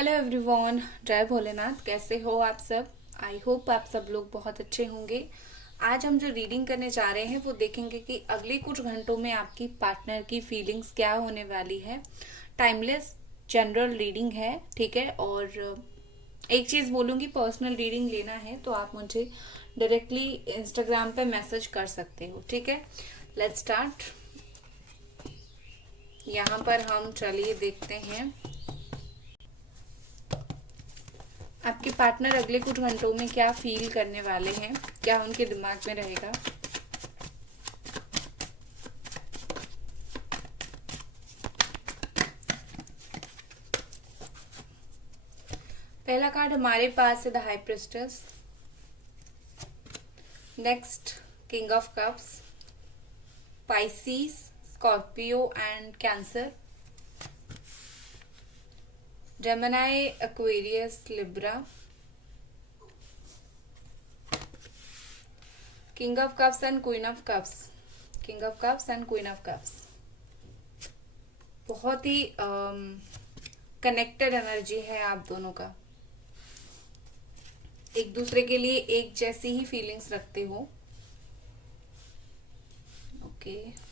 Hello everyone, जय भोलेनाथ। कैसे हो आप सब? आई होप आप सब लोग बहुत अच्छे होंगे। आज हम जो रीडिंग करने जा रहे हैं वो देखेंगे कि अगले कुछ घंटों में आपकी पार्टनर की फीलिंग्स क्या होने वाली है। टाइमलेस जनरल रीडिंग है, ठीक है। और एक चीज़ बोलूँगी, पर्सनल रीडिंग लेना है तो आप मुझे डायरेक्टली इंस्टाग्राम पे मैसेज कर सकते हो, ठीक है। Let's start. यहाँ पर हम चलिए देखते हैं आपके पार्टनर अगले कुछ घंटों में क्या फील करने वाले हैं, क्या उनके दिमाग में रहेगा। पहला कार्ड हमारे पास है the high priestess. Next king of cups, Pisces, Scorpio and cancer, Gemini, Aquarius, Libra. King of cups and queen of cups, king of cups and queen of cups. बहुत ही कनेक्टेड एनर्जी है आप दोनों का, एक दूसरे के लिए एक जैसी ही फीलिंग्स रखते हो। ओके,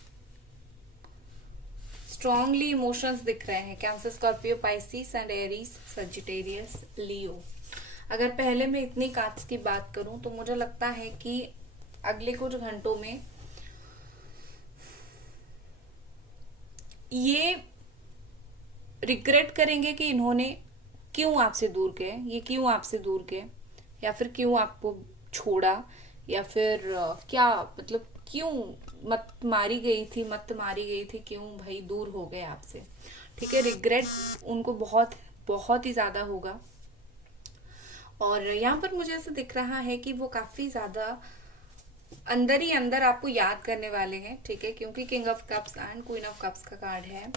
स्ट्रॉन्गली इमोशंस दिख रहे हैं। Cancer, Scorpio, Pisces and Aries, Sagittarius, Leo. अगर पहले मैं इतनी कार्ड्स की बात करूं तो मुझे लगता है कि अगले कुछ घंटों में ये रिग्रेट करेंगे कि इन्होंने क्यों आपसे दूर गए, ये क्यों आपसे दूर गए, या फिर क्यों आपको छोड़ा, या फिर क्या मतलब क्यों मत मारी गई थी, क्यों भाई दूर हो गए आपसे, ठीक है। रिग्रेट उनको बहुत बहुत ही ज्यादा होगा। और यहाँ पर मुझे ऐसा दिख रहा है कि वो काफी ज्यादा अंदर ही अंदर आपको याद करने वाले हैं, ठीक है, क्योंकि king of cups and queen of cups का कार्ड है।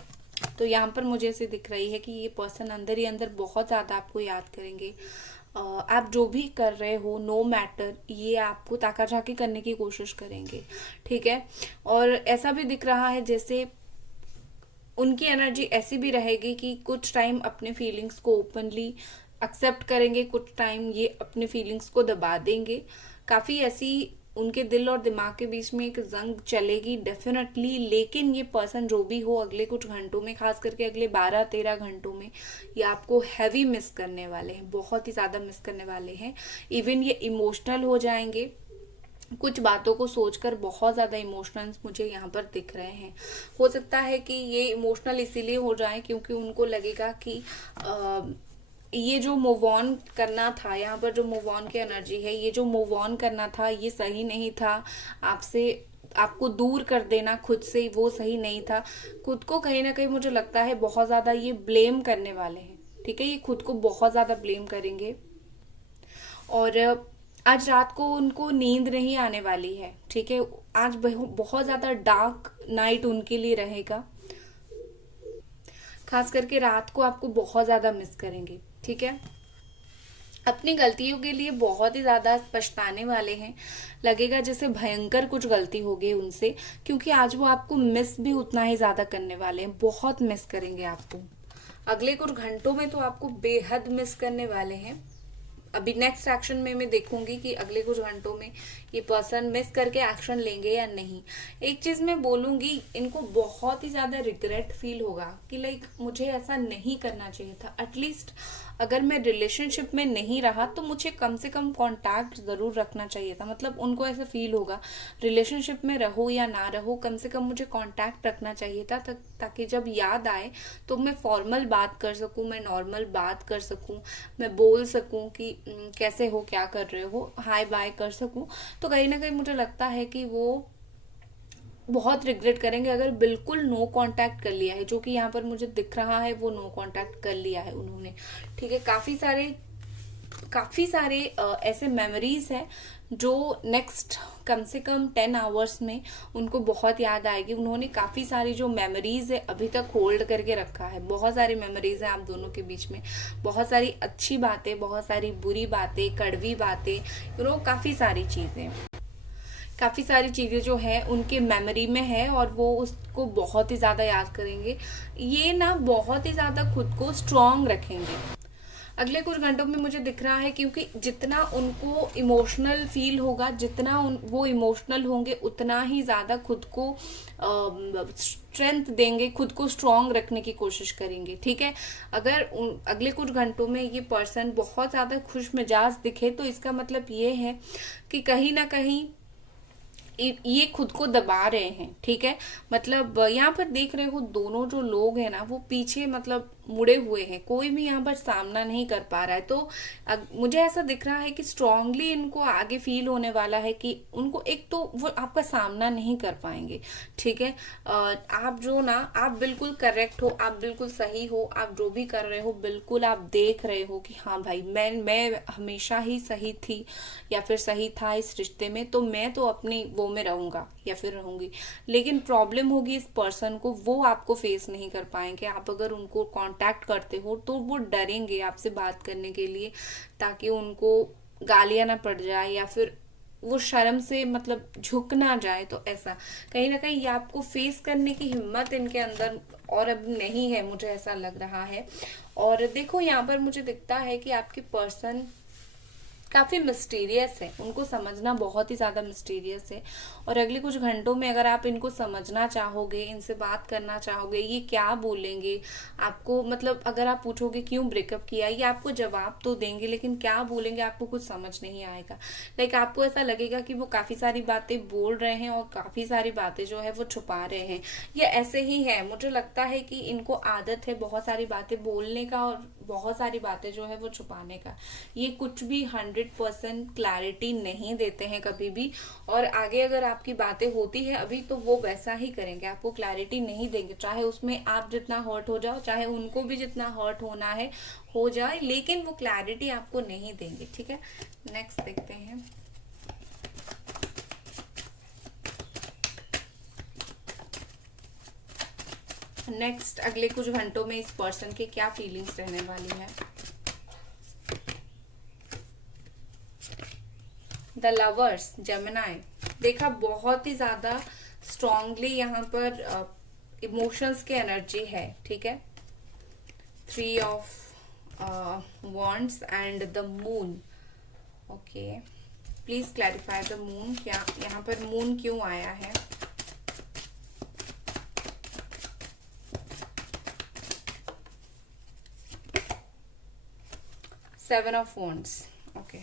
तो यहाँ पर मुझे ऐसे दिख रही है कि ये पर्सन अंदर ही अंदर बहुत ज्यादा आपको याद करेंगे। आप जो भी कर रहे हो, नो मैटर, ये आपको ताकाझाकी करने की कोशिश करेंगे, ठीक है। और ऐसा भी दिख रहा है जैसे उनकी एनर्जी ऐसी भी रहेगी कि कुछ टाइम अपने फीलिंग्स को ओपनली एक्सेप्ट करेंगे, कुछ टाइम ये अपने फीलिंग्स को दबा देंगे। काफी ऐसी उनके दिल और दिमाग के बीच में एक जंग चलेगी डेफिनेटली। लेकिन ये पर्सन जो भी हो अगले कुछ घंटों में, खास करके अगले 12-13 घंटों में, ये आपको हैवी मिस करने वाले हैं, बहुत ही ज्यादा मिस करने वाले हैं। इवन ये इमोशनल हो जाएंगे, कुछ बातों को सोचकर बहुत ज्यादा इमोशनल्स मुझे यहाँ पर दिख रहे हैं। हो सकता है कि ये इमोशनल इसीलिए हो जाए क्योंकि उनको लगेगा कि ये जो मूव ऑन करना था, यहाँ पर जो मूव ऑन की एनर्जी है, ये जो मूव ऑन करना था ये सही नहीं था। आपसे आपको दूर कर देना खुद से वो सही नहीं था। खुद को कहीं ना कहीं मुझे लगता है बहुत ज्यादा ये ब्लेम करने वाले हैं, ठीक है। ये खुद को बहुत ज्यादा ब्लेम करेंगे। और आज रात को उनको नींद नहीं आने वाली है, ठीक है। आज बहुत ज्यादा डार्क नाइट उनके लिए रहेगा। खास करके रात को आपको बहुत ज्यादा मिस करेंगे, ठीक है। अपनी गलतियों के लिए बहुत ही ज्यादा पछताने वाले हैं। लगेगा जैसे भयंकर कुछ गलती हो गई उनसे, क्योंकि आज वो आपको मिस भी उतना ही ज्यादा करने वाले हैं, बहुत मिस करेंगे आपको। अगले कुछ घंटों में तो आपको बेहद मिस करने वाले हैं। अभी नेक्स्ट एक्शन में मैं देखूंगी कि अगले कुछ घंटों में ये पर्सन मिस करके एक्शन लेंगे या नहीं। एक चीज मैं बोलूंगी, इनको बहुत ही ज्यादा रिग्रेट फील होगा कि लाइक मुझे ऐसा नहीं करना चाहिए था। एटलीस्ट अगर मैं रिलेशनशिप में नहीं रहा तो मुझे कम से कम कांटेक्ट जरूर रखना चाहिए था। मतलब उनको ऐसा फील होगा, रिलेशनशिप में रहो या ना रहो, कम से कम मुझे कांटेक्ट रखना चाहिए था, ताकि जब याद आए तो मैं फॉर्मल बात कर सकूं, मैं नॉर्मल बात कर सकूं, मैं बोल सकूं कि कैसे हो, क्या कर रहे हो, हाय बाय कर सकूं। तो कहीं ना कहीं मुझे लगता है कि वो बहुत रिग्रेट करेंगे अगर बिल्कुल नो कांटेक्ट कर लिया है। जो कि यहाँ पर मुझे दिख रहा है वो नो कांटेक्ट कर लिया है उन्होंने, ठीक है। काफी सारे ऐसे मेमोरीज हैं जो नेक्स्ट कम से कम 10 आवर्स में उनको बहुत याद आएगी। उन्होंने काफी सारी जो मेमोरीज है अभी तक होल्ड करके रखा है। बहुत सारी मेमोरीज हैं आप दोनों के बीच में, बहुत सारी अच्छी बातें, बहुत सारी बुरी बातें, कड़वी बातें, काफी सारी चीजें जो है उनके मेमोरी में है और वो उसको बहुत ही ज्यादा याद करेंगे। ये ना बहुत ही ज्यादा खुद को स्ट्रांग रखेंगे, अगले कुछ घंटों में मुझे दिख रहा है, क्योंकि जितना उनको इमोशनल फील होगा, जितना वो इमोशनल होंगे, उतना ही ज़्यादा खुद को स्ट्रेंथ देंगे, खुद को स्ट्रांग रखने की कोशिश करेंगे। ठीक है, अगर अगले कुछ घंटों में ये पर्सन बहुत ज़्यादा खुश मिजाज दिखे, तो इसका मतलब ये है कि कहीं ना कहीं ये खुद को दबा रहे हैं। ठीक है, मतलब यहाँ पर देख रहे हो दोनों जो लोग हैं ना, वो पीछे मतलब मुड़े हुए हैं, कोई भी यहाँ पर सामना नहीं कर पा रहा है। तो मुझे ऐसा दिख रहा है कि स्ट्रांगली इनको आगे फील होने वाला है कि उनको एक तो वो आपका सामना नहीं कर पाएंगे। ठीक है, आप जो ना, आप बिल्कुल करेक्ट हो, आप बिल्कुल सही हो, आप जो भी कर रहे हो बिल्कुल आप देख रहे हो कि हाँ भाई, मैं हमेशा ही सही थी या फिर सही था इस रिश्ते में, तो मैं तो अपनी वो में रहूंगा या फिर रहूंगी। लेकिन प्रॉब्लम होगी इस पर्सन को, वो आपको फेस नहीं कर पाएंगे। आप अगर उनको कांटेक्ट करते हो तो वो डरेंगे आपसे बात करने के लिए, ताकि उनको गालियां ना पड़ जाए या फिर वो शर्म से मतलब झुक ना जाए। तो ऐसा कहीं ना कहीं ये आपको फेस करने की हिम्मत इनके अंदर और अब नहीं है, मुझे ऐसा लग रहा है। और देखो यहाँ पर मुझे दिखता है कि आपके पर्सन काफी मिस्टीरियस है, उनको समझना बहुत ही ज्यादा मिस्टीरियस है। और अगले कुछ घंटों में अगर आप इनको समझना चाहोगे, इनसे बात करना चाहोगे, ये क्या बोलेंगे आपको, मतलब अगर आप पूछोगे क्यों ब्रेकअप किया, ये आपको जवाब तो देंगे, लेकिन क्या बोलेंगे आपको कुछ समझ नहीं आएगा। लाइक आपको ऐसा लगेगा कि वो काफी सारी बातें बोल रहे हैं और काफी सारी बातें जो है वो छुपा रहे हैं। ये ऐसे ही है, मुझे लगता है कि इनको आदत है बहुत सारी बातें बोलने का और बहुत सारी बातें जो है वो छुपाने का। ये कुछ भी 100% क्लैरिटी नहीं देते हैं कभी भी। और आगे अगर आपकी बातें होती है अभी, तो वो वैसा ही करेंगे, आपको क्लैरिटी नहीं देंगे, चाहे उसमें आप जितना हर्ट हो जाओ, चाहे उनको भी जितना हर्ट होना है हो जाए, लेकिन वो क्लैरिटी आपको नहीं देंगे। ठीक है, नेक्स्ट देखते हैं। नेक्स्ट अगले कुछ घंटों में इस पर्सन के क्या फीलिंग्स रहने वाली है। The lovers, Gemini. देखा, बहुत ही ज्यादा स्ट्रांगली यहाँ पर इमोशंस की एनर्जी है। ठीक है, 3 of wands and the moon. Okay, please clarify the moon, क्या यहाँ पर मून क्यों आया है। 7 ऑफ वॉन्ड्स। ओके,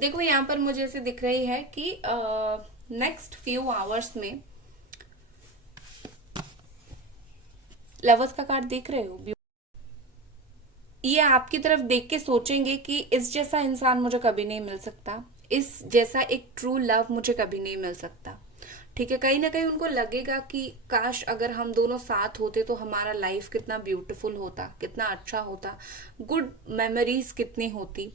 देखो यहाँ पर मुझे ऐसे दिख रही है कि नेक्स्ट फ्यू आवर्स में, लवर्स का कार्ड देख रहे हो, ये आपकी तरफ देख के सोचेंगे कि इस जैसा इंसान मुझे कभी नहीं मिल सकता, इस जैसा एक ट्रू लव मुझे कभी नहीं मिल सकता। ठीक है, कहीं ना कहीं उनको लगेगा कि काश अगर हम दोनों साथ होते तो हमारा लाइफ कितना ब्यूटीफुल होता, कितना अच्छा होता, गुड मेमोरीज कितनी होती।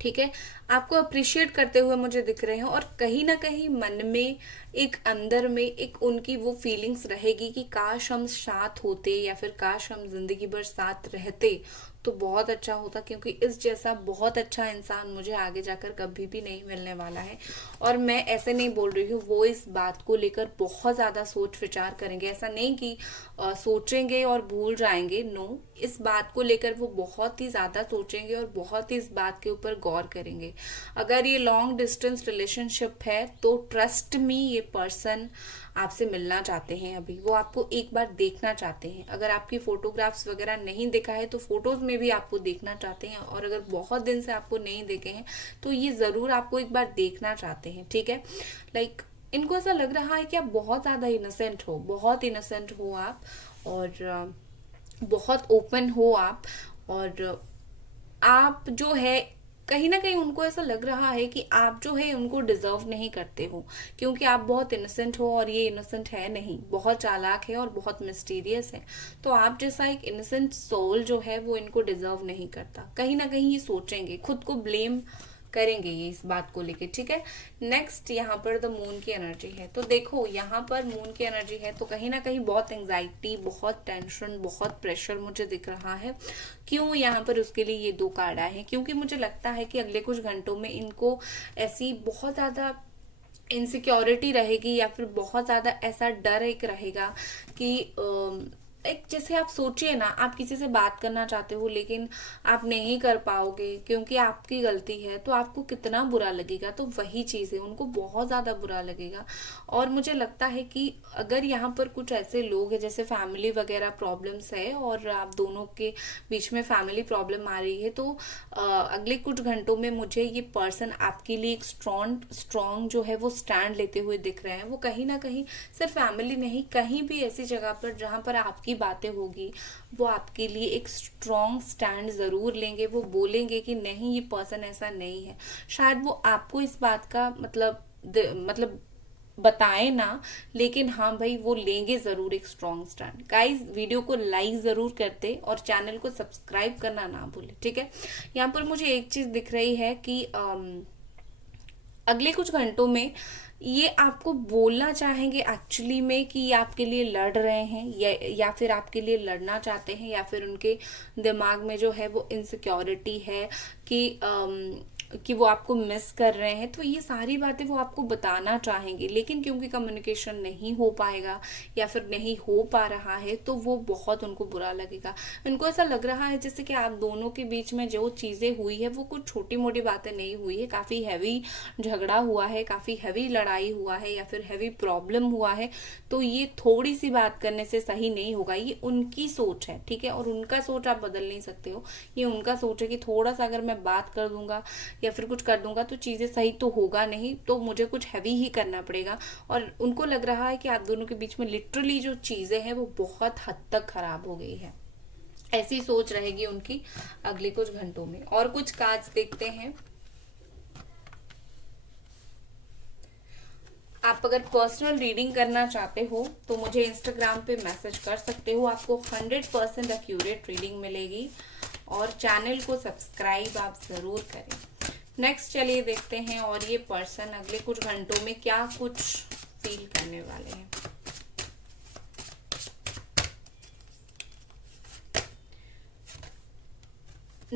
ठीक है, आपको अप्रिशिएट करते हुए मुझे दिख रहे हैं, और कहीं ना कहीं मन में एक अंदर में एक उनकी वो फीलिंग्स रहेगी कि काश हम साथ होते या फिर काश हम जिंदगी भर साथ रहते तो बहुत अच्छा होता, क्योंकि इस जैसा बहुत अच्छा इंसान मुझे आगे जाकर कभी भी नहीं मिलने वाला है। और मैं ऐसे नहीं बोल रही हूँ, वो इस बात को लेकर बहुत ज्यादा सोच विचार करेंगे, ऐसा नहीं कि सोचेंगे और भूल जाएंगे। नो, इस बात को लेकर वो बहुत ही ज्यादा सोचेंगे और बहुत ही इस बात के ऊपर गौर करेंगे। अगर ये लॉन्ग डिस्टेंस रिलेशनशिप है तो ट्रस्ट मी, ये पर्सन आपसे मिलना चाहते हैं, अभी वो आपको एक बार देखना चाहते हैं। अगर आपकी फोटोग्राफ्स वगैरह नहीं देखा है तो फोटोज में भी आपको देखना चाहते हैं, और अगर बहुत दिन से आपको नहीं देखे हैं तो ये जरूर आपको एक बार देखना चाहते हैं। ठीक है, लाइक इनको ऐसा लग रहा है कि आप बहुत ज्यादा इनोसेंट हो, बहुत इनोसेंट हो आप, और बहुत ओपन हो आप, और आप जो है कहीं ना कहीं उनको ऐसा लग रहा है कि आप जो है उनको डिजर्व नहीं करते हो, क्योंकि आप बहुत इनोसेंट हो और ये इनोसेंट है नहीं, बहुत चालाक है और बहुत मिस्टीरियस है। तो आप जैसा एक इनोसेंट सोल जो है वो इनको डिजर्व नहीं करता। कहीं ना कहीं ये सोचेंगे, खुद को ब्लेम करेंगे ये इस बात को लेके। ठीक है, नेक्स्ट यहाँ पर द मून की एनर्जी है। तो देखो यहाँ पर मून की एनर्जी है, तो कहीं ना कहीं बहुत एंजाइटी, बहुत टेंशन, बहुत प्रेशर मुझे दिख रहा है। क्यों यहाँ पर उसके लिए ये 2 कार्ड आए हैं, क्योंकि मुझे लगता है कि अगले कुछ घंटों में इनको ऐसी बहुत ज्यादा इनसिक्योरिटी रहेगी, या फिर बहुत ज्यादा ऐसा डर एक रहेगा कि एक जैसे आप सोचिए ना, आप किसी से बात करना चाहते हो लेकिन आप नहीं कर पाओगे क्योंकि आपकी गलती है, तो आपको कितना बुरा लगेगा। तो वही चीज़ है, उनको बहुत ज़्यादा बुरा लगेगा। और मुझे लगता है कि अगर यहाँ पर कुछ ऐसे लोग हैं जैसे फैमिली वगैरह प्रॉब्लम्स है और आप दोनों के बीच में फैमिली प्रॉब्लम आ रही है, तो अगले कुछ घंटों में मुझे ये पर्सन आपके लिए एक स्ट्रॉन्ग स्ट्रॉन्ग जो है वो स्टैंड लेते हुए दिख रहे हैं। वो कहीं ना कहीं सिर्फ फैमिली नहीं, कहीं भी ऐसी जगह पर जहाँ पर आपकी बातें होगी, वो आपके लिए एक स्ट्रॉन्ग स्टैंड ज़रूर लेंगे। वो बोलेंगे कि नहीं, ये पर्सन ऐसा नहीं है। शायद वो आपको इस बात का मतलब बताए ना, लेकिन हाँ भाई, वो लेंगे जरूर एक स्ट्रॉन्ग स्टैंड। गाइस, वीडियो को लाइक जरूर करते और चैनल को सब्सक्राइब करना ना भूले, ठीक है। यहाँ पर मुझे एक चीज दिख रही है कि अगले कुछ घंटों में ये आपको बोलना चाहेंगे एक्चुअली में कि ये आपके लिए लड़ रहे हैं, या फिर आपके लिए लड़ना चाहते हैं, या फिर उनके दिमाग में जो है वो इनसिक्योरिटी है कि वो आपको मिस कर रहे हैं। तो ये सारी बातें वो आपको बताना चाहेंगे, लेकिन क्योंकि कम्युनिकेशन नहीं हो पाएगा या फिर नहीं हो पा रहा है, तो वो बहुत उनको बुरा लगेगा। उनको ऐसा लग रहा है जैसे कि आप दोनों के बीच में जो चीज़ें हुई है वो कुछ छोटी मोटी बातें नहीं हुई है, काफ़ी हैवी झगड़ा हुआ है, काफ़ी हैवी लड़ाई हुआ है, या फिर हैवी प्रॉब्लम हुआ है। तो ये थोड़ी सी बात करने से सही नहीं होगा। ये उनकी सोच है, ठीक है, और उनका सोच आप बदल नहीं सकते हो। ये उनका सोच है कि थोड़ा सा अगर मैं बात कर दूंगा या फिर कुछ कर दूंगा तो चीज़ें सही तो होगा नहीं, तो मुझे कुछ हैवी ही करना पड़ेगा। और उनको लग रहा है कि आप दोनों के बीच में लिटरली जो चीज़ें हैं वो बहुत हद तक खराब हो गई है। ऐसी सोच रहेगी उनकी अगले कुछ घंटों में। और कुछ कार्ड्स देखते हैं। आप अगर पर्सनल रीडिंग करना चाहते हो तो मुझे इंस्टाग्राम पे मैसेज कर सकते हो, आपको 100% एक्यूरेट रीडिंग मिलेगी। और चैनल को सब्सक्राइब आप ज़रूर करें। नेक्स्ट चलिए देखते हैं, और ये पर्सन अगले कुछ घंटों में क्या कुछ फील करने वाले हैं।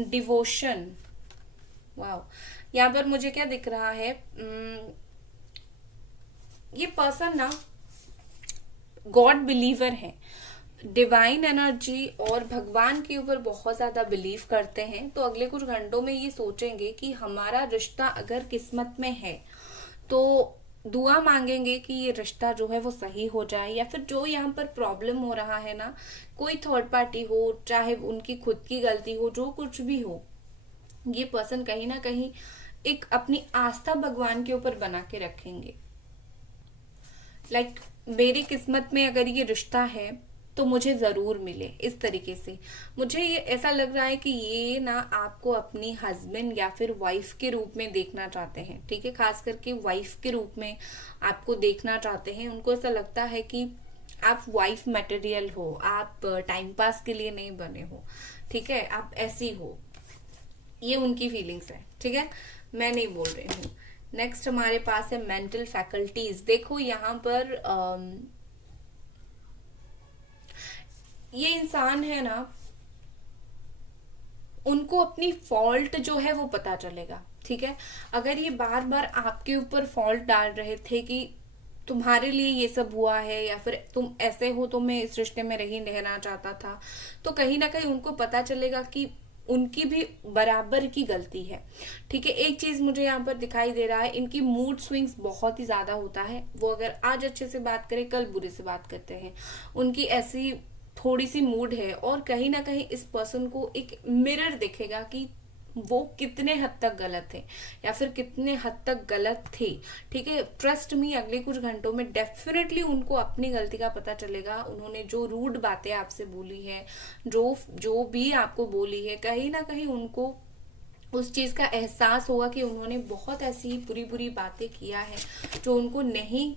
डिवोशन, वाह। यहाँ पर मुझे क्या दिख रहा है, ये पर्सन ना गॉड बिलीवर है, डिवाइन एनर्जी और भगवान के ऊपर बहुत ज्यादा बिलीव करते हैं। तो अगले कुछ घंटों में ये सोचेंगे कि हमारा रिश्ता अगर किस्मत में है तो दुआ मांगेंगे कि ये रिश्ता जो है वो सही हो जाए, या फिर जो यहाँ पर प्रॉब्लम हो रहा है ना, कोई थर्ड पार्टी हो, चाहे उनकी खुद की गलती हो, जो कुछ भी हो, ये पर्सन कहीं ना कहीं एक अपनी आस्था भगवान के ऊपर बना के रखेंगे। लाइक मेरी किस्मत में अगर ये रिश्ता है तो मुझे जरूर मिले, इस तरीके से। मुझे ये ऐसा लग रहा है कि ये ना आपको अपनी हस्बैंड या फिर वाइफ के रूप में देखना चाहते हैं, ठीक है, खास करके वाइफ के रूप में आपको देखना चाहते हैं। उनको ऐसा लगता है कि आप वाइफ मटेरियल हो, आप टाइम पास के लिए नहीं बने हो, ठीक है, आप ऐसी हो। ये उनकी फीलिंग्स है, ठीक है, मैं नहीं बोल रही हूँ। नेक्स्ट हमारे पास है मेंटल फैकल्टीज। देखो यहाँ पर ये इंसान है ना, उनको अपनी फॉल्ट जो है वो पता चलेगा, ठीक है। अगर ये बार बार आपके ऊपर फॉल्ट डाल रहे थे कि तुम्हारे लिए ये सब हुआ है, या फिर तुम ऐसे हो तो मैं इस रिश्ते में नहीं रहना चाहता था, तो कहीं ना कहीं उनको पता चलेगा कि उनकी भी बराबर की गलती है, ठीक है। एक चीज मुझे यहाँ पर दिखाई दे रहा है, इनकी मूड स्विंग्स बहुत ही ज्यादा होता है। वो अगर आज अच्छे से बात करें, कल बुरे से बात करते हैं, उनकी ऐसी थोड़ी सी मूड है। और कहीं ना कहीं इस पर्सन को एक मिरर दिखेगा कि वो कितने हद तक गलत थे या फिर कितने हद तक गलत थे, ठीक है। ट्रस्ट मी, अगले कुछ घंटों में डेफिनेटली उनको अपनी गलती का पता चलेगा। उन्होंने जो रूड बातें आपसे बोली है, जो जो भी आपको बोली है, कहीं ना कहीं उनको उस चीज का एहसास होगा कि उन्होंने बहुत ऐसी बुरी बुरी बातें किया है जो उनको नहीं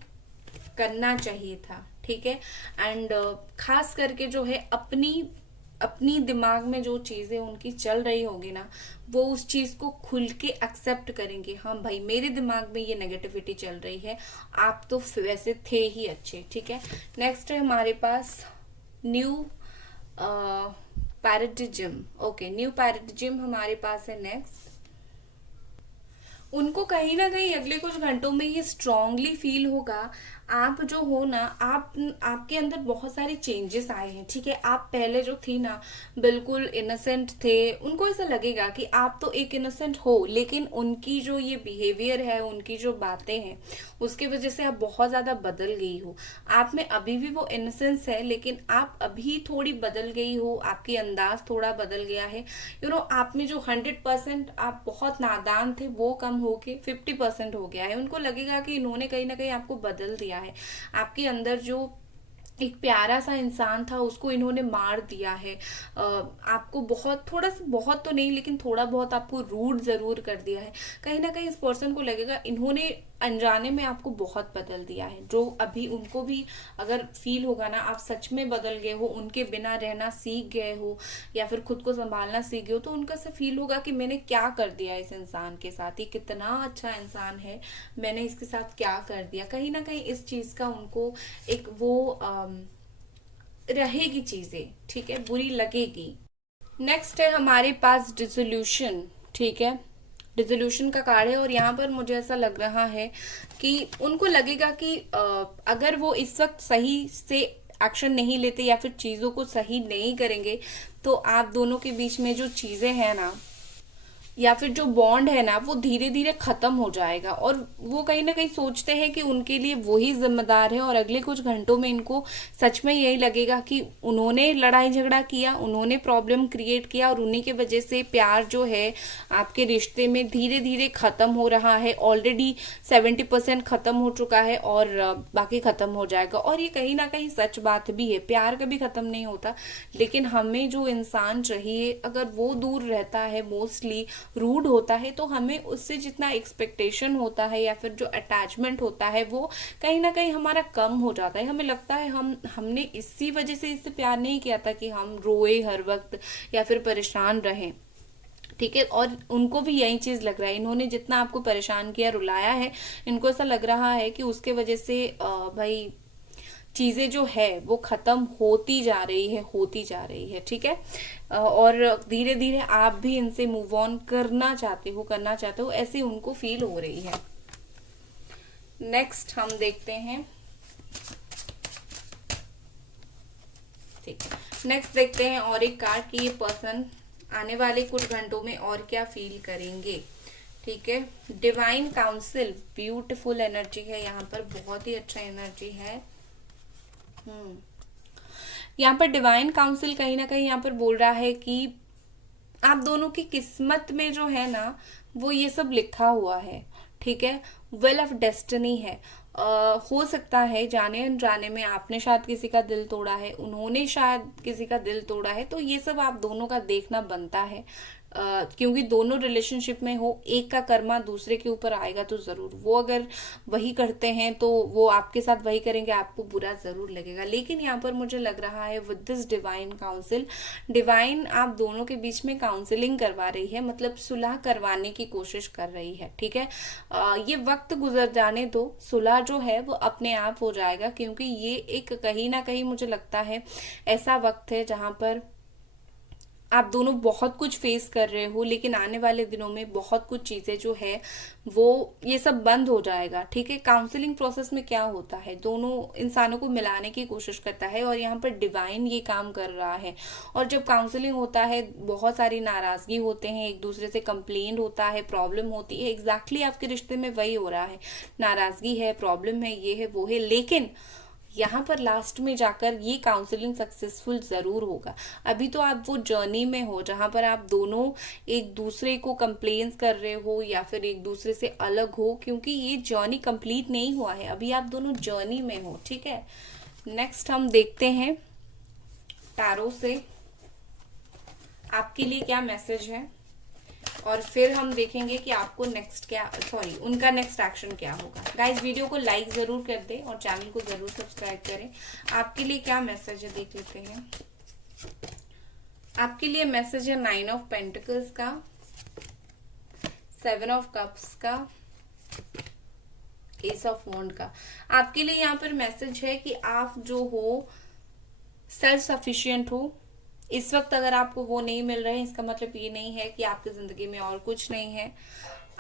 करना चाहिए था, ठीक है। एंड खास करके जो है अपनी अपनी दिमाग में जो चीजें उनकी चल रही होगी ना, वो उस चीज को खुल के एक्सेप्ट करेंगे। हाँ भाई, मेरे दिमाग में ये नेगेटिविटी चल रही है, आप तो वैसे थे ही अच्छे, ठीक है। नेक्स्ट है हमारे पास new paradigm. Okay, new paradigm हमारे पास है नेक्स्ट। उनको कहीं ना कहीं अगले कुछ घंटों में ये स्ट्रांगली फील होगा आप जो हो ना, आपके अंदर बहुत सारे चेंजेस आए हैं, ठीक है। आप पहले जो थी ना, बिल्कुल इनोसेंट थे, उनको ऐसा लगेगा कि आप तो एक इनोसेंट हो, लेकिन उनकी जो ये बिहेवियर है, उनकी जो बातें हैं, उसकी वजह से आप बहुत ज्यादा बदल गई हो। आप में अभी भी वो इनोसेंस है, लेकिन आप अभी थोड़ी बदल गई हो, आपकी अंदाज थोड़ा बदल गया है। आप में जो 100% आप बहुत नादान थे, वो कम होके 50% हो गया है। उनको लगेगा कि इन्होंने कहीं ना कहीं आपको बदल दिया है। आपके अंदर जो एक प्यारा सा इंसान था, उसको इन्होंने मार दिया है। आपको बहुत, थोड़ा सा, बहुत तो नहीं लेकिन थोड़ा बहुत आपको रूड जरूर कर दिया है। कहीं ना कहीं इस पर्सन को लगेगा इन्होंने अनजाने में आपको बहुत बदल दिया है। जो अभी उनको भी अगर फील होगा ना, आप सच में बदल गए हो, उनके बिना रहना सीख गए हो, या फिर खुद को संभालना सीख गए हो, तो उनका से फील होगा कि मैंने क्या कर दिया इस इंसान के साथ, ये कितना अच्छा इंसान है, मैंने इसके साथ क्या कर दिया। कहीं ना कहीं इस चीज का उनको एक वो रहेगी चीजें, ठीक है, बुरी लगेगी। नेक्स्ट है हमारे पास डिसोल्यूशन, ठीक है। डिसोल्यूशन का कार्ड है, और यहाँ पर मुझे ऐसा लग रहा है कि उनको लगेगा कि अगर वो इस वक्त सही से एक्शन नहीं लेते या फिर चीजों को सही नहीं करेंगे, तो आप दोनों के बीच में जो चीजें हैं ना, या फिर जो बॉन्ड है ना, वो धीरे धीरे खत्म हो जाएगा। और वो कहीं ना कहीं सोचते हैं कि उनके लिए वही जिम्मेदार है, और अगले कुछ घंटों में इनको सच में यही लगेगा कि उन्होंने लड़ाई झगड़ा किया, उन्होंने प्रॉब्लम क्रिएट किया, और उन्हीं की वजह से प्यार जो है आपके रिश्ते में धीरे धीरे खत्म हो रहा है। ऑलरेडी 70% खत्म हो चुका है, और बाकी खत्म हो जाएगा। और ये कहीं ना कहीं सच बात भी है, प्यार कभी खत्म नहीं होता, लेकिन हमें जो इंसान चाहिए, अगर वो दूर रहता है, मोस्टली रूड होता है, तो हमें उससे जितना एक्सपेक्टेशन होता है या फिर जो अटैचमेंट होता है, वो कहीं ना कहीं हमारा कम हो जाता है। हमें लगता है हमने इसी वजह से इससे प्यार नहीं किया था कि हम रोए हर वक्त या फिर परेशान रहें, ठीक है। और उनको भी यही चीज लग रहा है, इन्होंने जितना आपको परेशान किया, रुलाया है, इनको ऐसा लग रहा है कि उसके वजह से भाई चीजें जो है वो खत्म होती जा रही है, होती जा रही है, ठीक है। और धीरे धीरे आप भी इनसे मूव ऑन करना चाहते हो, करना चाहते हो, ऐसे उनको फील हो रही है। नेक्स्ट हम देखते हैं, ठीक है, नेक्स्ट देखते हैं और एक कार्ड कि ये पर्सन आने वाले कुछ घंटों में और क्या फील करेंगे, ठीक है। डिवाइन काउंसिल, ब्यूटीफुल एनर्जी है यहाँ पर, बहुत ही अच्छा एनर्जी है। यहाँ पर डिवाइन काउंसिल कहीं ना कहीं यहाँ पर बोल रहा है कि आप दोनों की किस्मत में जो है ना, वो ये सब लिखा हुआ है, ठीक है। वेल ऑफ डेस्टिनी है। हो सकता है जाने अनजाने में आपने शायद किसी का दिल तोड़ा है, उन्होंने शायद किसी का दिल तोड़ा है, तो ये सब आप दोनों का देखना बनता है। क्योंकि दोनों रिलेशनशिप में हो, एक का कर्मा दूसरे के ऊपर आएगा तो जरूर। वो अगर वही करते हैं तो वो आपके साथ वही करेंगे, आपको बुरा जरूर लगेगा। लेकिन यहाँ पर मुझे लग रहा है with this divine council, divine आप दोनों के बीच में काउंसलिंग करवा रही है, मतलब सुलह करवाने की कोशिश कर रही है, ठीक है। ये वक्त गुजर जाने दो, सुलह जो है वो अपने आप हो जाएगा, क्योंकि ये एक कहीं ना कहीं मुझे लगता है ऐसा वक्त है जहां पर आप दोनों बहुत कुछ फेस कर रहे हो, लेकिन आने वाले दिनों में बहुत कुछ चीजें जो है वो ये सब बंद हो जाएगा, ठीक है। काउंसलिंग प्रोसेस में क्या होता है, दोनों इंसानों को मिलाने की कोशिश करता है, और यहाँ पर डिवाइन ये काम कर रहा है। और जब काउंसलिंग होता है, बहुत सारी नाराजगी होते हैं, एक दूसरे से कंप्लेंट होता है, प्रॉब्लम होती है, एग्जैक्टली आपके रिश्ते में वही हो रहा है, नाराजगी है, प्रॉब्लम है, ये है वो है। लेकिन यहाँ पर लास्ट में जाकर ये काउंसलिंग सक्सेसफुल जरूर होगा। अभी तो आप वो जर्नी में हो जहां पर आप दोनों एक दूसरे को कंप्लेन्स कर रहे हो या फिर एक दूसरे से अलग हो, क्योंकि ये जर्नी कंप्लीट नहीं हुआ है, अभी आप दोनों जर्नी में हो, ठीक है। नेक्स्ट हम देखते हैं टैरो से आपके लिए क्या मैसेज है, और फिर हम देखेंगे कि आपको नेक्स्ट क्या, सॉरी, उनका नेक्स्ट एक्शन क्या होगा। गाइस वीडियो को लाइक जरूर कर दें और चैनल को जरूर सब्सक्राइब करें। आपके लिए क्या मैसेज है देख लेते हैं। आपके लिए मैसेज है 9 ऑफ पेंटिकल्स का, 7 ऑफ कप्स का, एस ऑफ वॉन्ड का। आपके लिए यहाँ पर मैसेज है कि आप जो हो सेल्फ सफिशिएंट हो। इस वक्त अगर आपको वो नहीं मिल रहे हैं, इसका मतलब ये नहीं है कि आपकी जिंदगी में और कुछ नहीं है।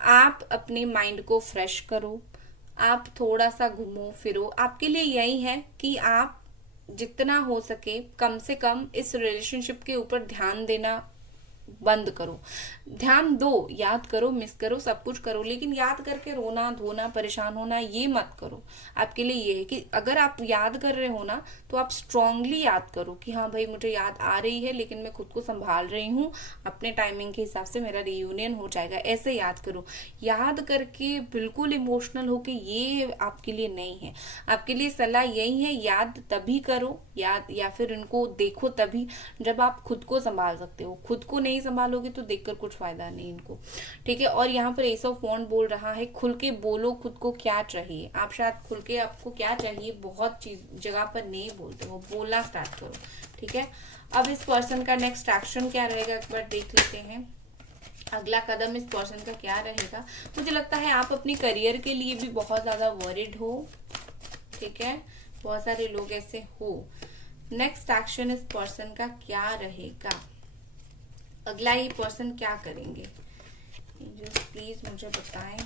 आप अपने माइंड को फ्रेश करो, आप थोड़ा सा घूमो फिरो। आपके लिए यही है कि आप जितना हो सके कम से कम इस रिलेशनशिप के ऊपर ध्यान देना बंद करो। ध्यान दो, याद करो, मिस करो, सब कुछ करो, लेकिन याद करके रोना धोना परेशान होना ये मत करो। आपके लिए ये है कि अगर आप याद कर रहे हो ना, तो आप स्ट्रांगली याद करो कि हाँ भाई मुझे याद आ रही है, लेकिन मैं खुद को संभाल रही हूँ, अपने टाइमिंग के हिसाब से मेरा रियूनियन हो जाएगा, ऐसे याद करो। याद करके बिल्कुल इमोशनल हो के ये आपके लिए नहीं है। आपके लिए सलाह यही है, याद तभी करो, याद या फिर उनको देखो तभी जब आप खुद को संभाल सकते हो। खुद को नहीं संभालोगे तो देखकर कुछ फायदा नहीं इनको, ठीक है। और यहाँ पर एस ऑफ वॉन्ड बोल रहा है खुल के बोलो खुद को क्या चाहिए। आप शायद खुल के आपको क्या चाहिए बहुत चीज जगह पर नहीं बोलते हो, बोलना स्टार्ट करो, ठीक है। अब इस पर्सन का नेक्स्ट एक्शन क्या रहेगा एक बार देख लेते हैं। अगला कदम इस पर्सन का क्या रहेगा। मुझे लगता है आप अपनी करियर के लिए भी बहुत ज्यादा वरिड हो, ठीक है, बहुत सारे लोग ऐसे हो। नेक्स्ट एक्शन इस पर्सन का क्या रहेगा, अगला ही पर्सन क्या करेंगे, जो प्लीज मुझे बताएं।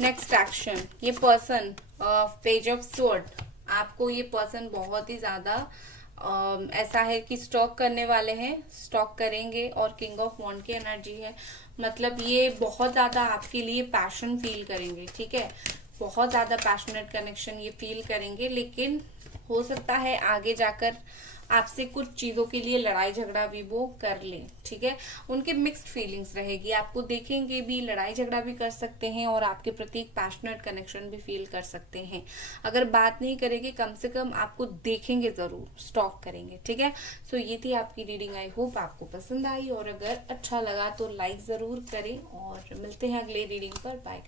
नेक्स्ट एक्शन, ये पर्सन पेज ऑफ स्वॉर्ड, आपको ये पर्सन बहुत ही ज्यादा ऐसा है कि स्टॉक करने वाले हैं, स्टॉक करेंगे। और किंग ऑफ वॉन्ड की एनर्जी है, मतलब ये बहुत ज्यादा आपके लिए पैशन फील करेंगे, ठीक है, बहुत ज्यादा पैशनेट कनेक्शन ये फील करेंगे। लेकिन हो सकता है आगे जाकर आपसे कुछ चीजों के लिए लड़ाई झगड़ा भी वो कर लें, ठीक है। उनके मिक्स्ड फीलिंग्स रहेगी, आपको देखेंगे भी, लड़ाई झगड़ा भी कर सकते हैं और आपके प्रति एक पैशनेट कनेक्शन भी फील कर सकते हैं। अगर बात नहीं करेंगे कम से कम आपको देखेंगे जरूर, स्टॉक करेंगे, ठीक है। सो ये थी आपकी रीडिंग, आई होप आपको पसंद आई, और अगर अच्छा लगा तो लाइक जरूर करें, और मिलते हैं अगले रीडिंग पर। बाय।